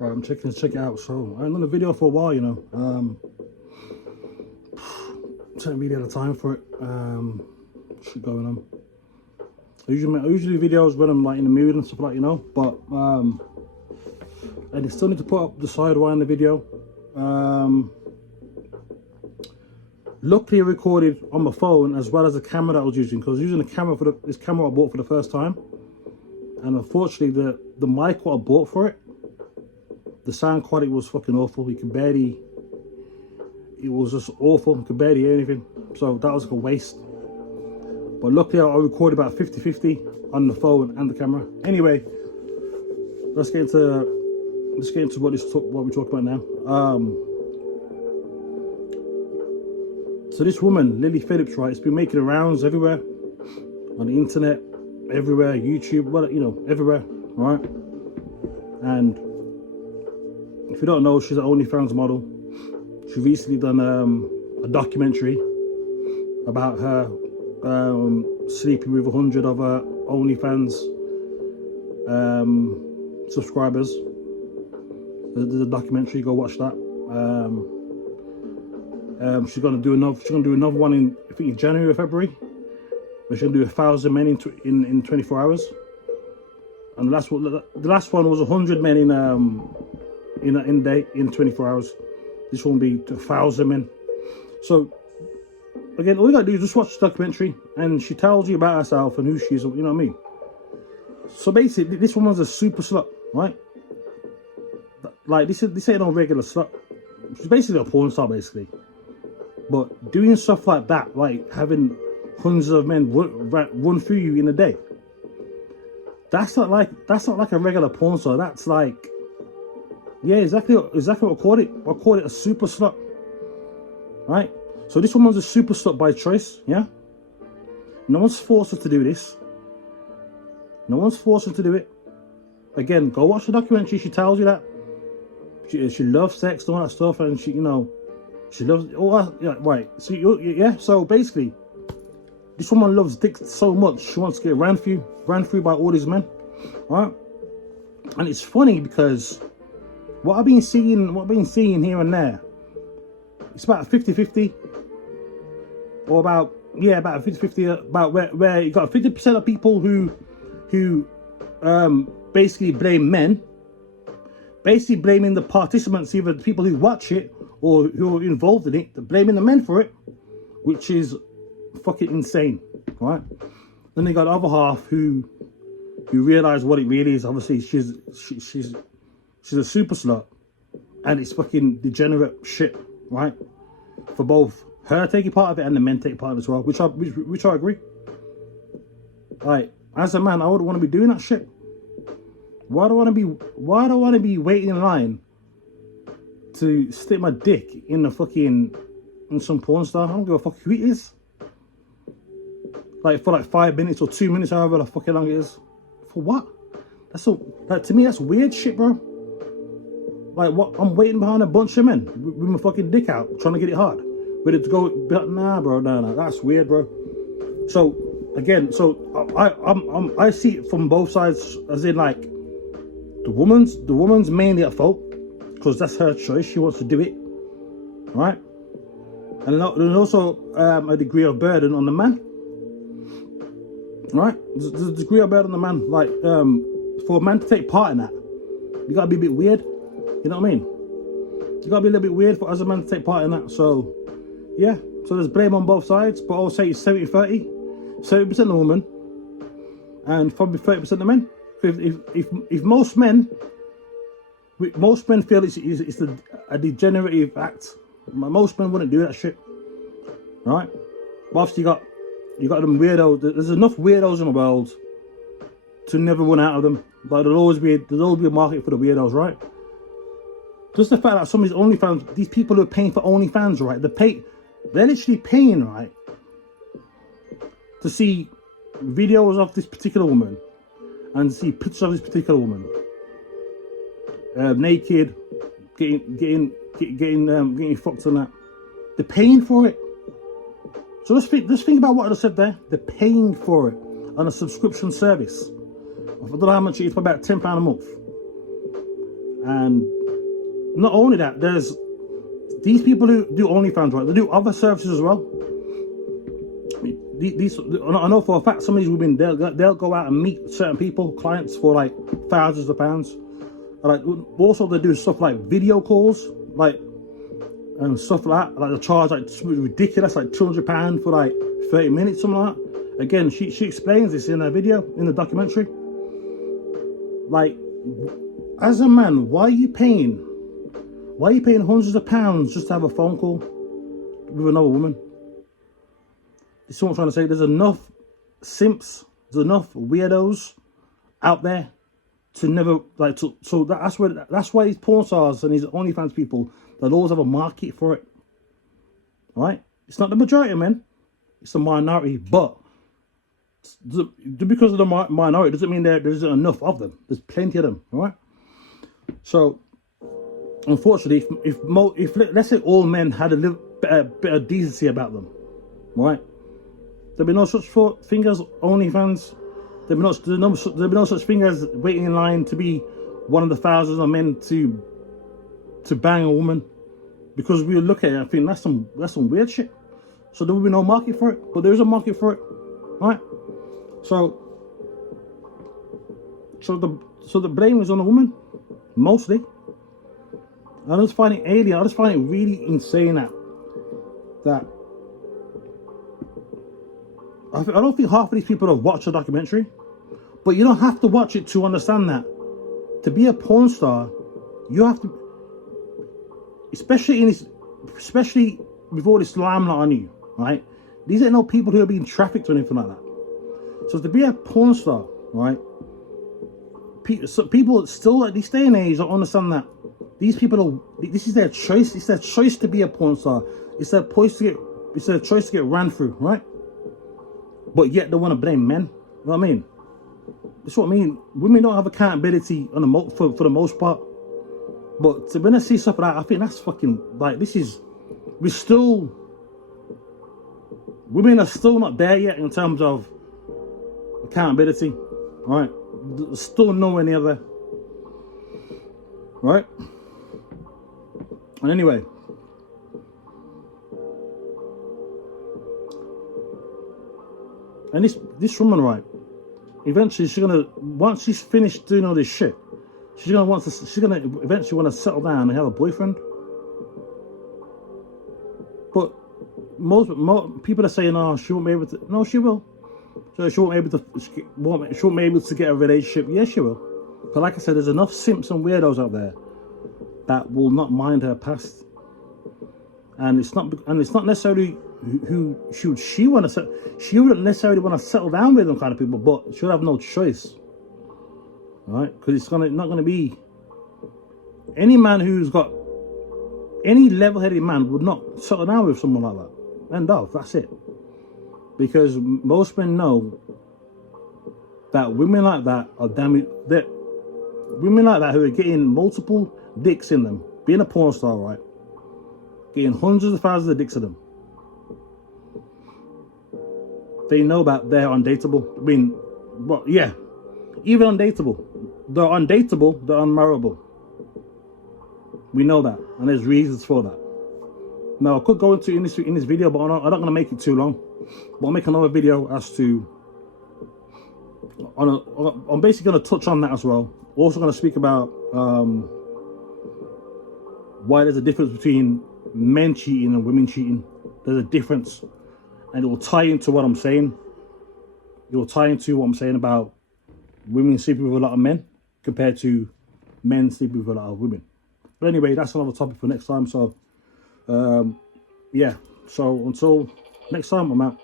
Right, I'm checking check it out. So I haven't done a video for a while, you know. Haven't really had the time for it. Shit going on. I usually do videos when I'm like in the mood and stuff like, you know. But and I still need to put up the sidewire in the video. Luckily I recorded on my phone as well as the camera that I was using, because I was using the camera for this camera I bought for the first time, and unfortunately the mic what I bought for it, the sound quality was fucking awful. You can barely, it was just awful. You could barely hear anything, so that was like a waste. But luckily I recorded about 50-50 on the phone and the camera. Anyway, let's get into what we're talking about now. So this woman, Lily Phillips, right, it's been making the rounds everywhere, on the internet, everywhere, YouTube, well, you know, everywhere, right? And if you don't know, she's an OnlyFans model. She recently done a documentary about her sleeping with 100 of her OnlyFans subscribers. There's a documentary, go watch that. She's gonna do another one in, I think, in January or February. But she's gonna do 1,000 men in 24 hours. And the last one was 100 men in 24 hours. This one will be 1,000 men. So again, all you gotta do is just watch the documentary, and she tells you about herself and who she is. You know what I mean? So basically, this woman's a super slut, right? Like this ain't no regular slut. She's basically a porn star, basically. But doing stuff like that, like having hundreds of men run through you in a day, that's not like a regular porn star. That's like, yeah, exactly what I called it. I call it a super slut, right? So this woman's a super slut by choice, yeah. No one's forced her to do this. No one's forced her to do it. Again, go watch the documentary. She tells you that she loves sex and all that stuff, and she, you know, she loves all that. Yeah, right. So yeah. So basically, this woman loves dick so much she wants to get ran through by all these men, right? And it's funny because what I've been seeing here and there, it's about 50-50, or about 50-50, about where you got 50% of people who basically blame men, basically blaming the participants, either the people who watch it or who are involved in it, blaming the men for it, which is fucking insane, right? Then they got the other half who realize what it really is. Obviously, she's a super slut, and it's fucking degenerate shit, right? For both her taking part of it and the men taking part of it as well, which I agree. Like, as a man, I wouldn't want to be doing that shit. Why do I want to be waiting in line to stick my dick in some porn star? I don't give a fuck who it is. Like, for like 5 minutes or 2 minutes, however the fucking long it is. For what? That's so, like, to me, that's weird shit, bro. Like, what? I'm waiting behind a bunch of men with my fucking dick out, trying to get it hard, ready to go. Nah, bro, nah, that's weird, bro. So again, I see it from both sides, as in, like, the woman's mainly at fault because that's her choice. She wants to do it, right? And there's also a degree of burden on the man, right? There's a degree of burden on the man. Like, for a man to take part in that, you gotta be a bit weird. You know what I mean? You gotta be a little bit weird as a man to take part in that. So yeah, so there's blame on both sides, but I'll say it's 70-30. 70% the woman and probably 30% the men. If most men feel it's a degenerative act, most men wouldn't do that shit, right? But obviously you got them weirdos. There's enough weirdos in the world to never run out of them, but there'll always be a market for the weirdos, right? Just the fact that some of these OnlyFans, these people who are paying for OnlyFans, right? They're literally paying, right, to see videos of this particular woman and see pictures of this particular woman naked, getting fucked on that. They're paying for it. So just think about what I just said there. They're paying for it on a subscription service. I don't know how much it is, for about £10 a month. And not only that, there's these people who do OnlyFans, right? They do other services as well. I know for a fact some of these women, they'll go out and meet certain people, clients, for like thousands of pounds. Like also they do stuff like video calls, like and stuff like that. Like they charge like ridiculous, like £200 for like 30 minutes, something like that. Again, she explains this in her video, in the documentary. Like, as a man, why are you paying hundreds of pounds just to have a phone call with another woman? This is what I'm trying to say. There's enough simps, there's enough weirdos out there to never like to. So that's why these porn stars and these OnlyFans people, they'll always have a market for it. Right? It's not the majority, man. It's the minority, but because of the minority doesn't mean there isn't enough of them. There's plenty of them, all right? So, unfortunately, if let's say all men had a little bit of decency about them, right? There'd be no such thing as OnlyFans. There'd be no such thing as waiting in line to be one of the thousands of men to bang a woman, because we look at it, I think that's some weird shit. So there will be no market for it, but there is a market for it, right? So the blame is on the woman, mostly. I just find it alien. I just find it really insane that I don't think half of these people have watched the documentary, but you don't have to watch it to understand that. To be a porn star, you have to, especially with all this limelight on you, right? These ain't no people who are being trafficked or anything like that. So to be a porn star, right? People still at this day and age don't understand that these people this is their choice. It's their choice to be a porn star. It's their choice to get ran through, right? But yet they want to blame men. You know what I mean? That's what I mean. Women don't have accountability on for the most part. But when I see stuff like that, I think that's fucking like women are still not there yet in terms of accountability, right? Still nowhere near there, right? And anyway, and this woman, right? Eventually, once she's finished doing all this shit, she's gonna eventually want to settle down and have a boyfriend. But most people are saying, "Oh, she won't be able to." No, she will. So she won't be able to get a relationship. Yes, she will. But like I said, there's enough simps and weirdos out there that will not mind her past, and it's not necessarily who she want to. She wouldn't necessarily want to settle down with them kind of people, but she'll have no choice, right? Because it's not gonna be any man who's got any level-headed man would not settle down with someone like that. End of. That's it. Because most men know that women like that are women like that who are getting multiple dicks in them, being a porn star, right? Getting hundreds of thousands of dicks in them. They know that they're undateable. I mean, well, yeah, even undateable. They're undateable, they're unmarriable. We know that, and there's reasons for that. Now, I could go into in this video, but I'm not going to make it too long. But I'll make another video as to. I'm basically going to touch on that as well. Also going to speak about why there's a difference between men cheating and women cheating. There's a difference, and it will tie into what I'm saying. It will tie into what I'm saying about women sleeping with a lot of men compared to men sleeping with a lot of women. But anyway, that's another topic for next time. So, yeah. So until next time, I'm out.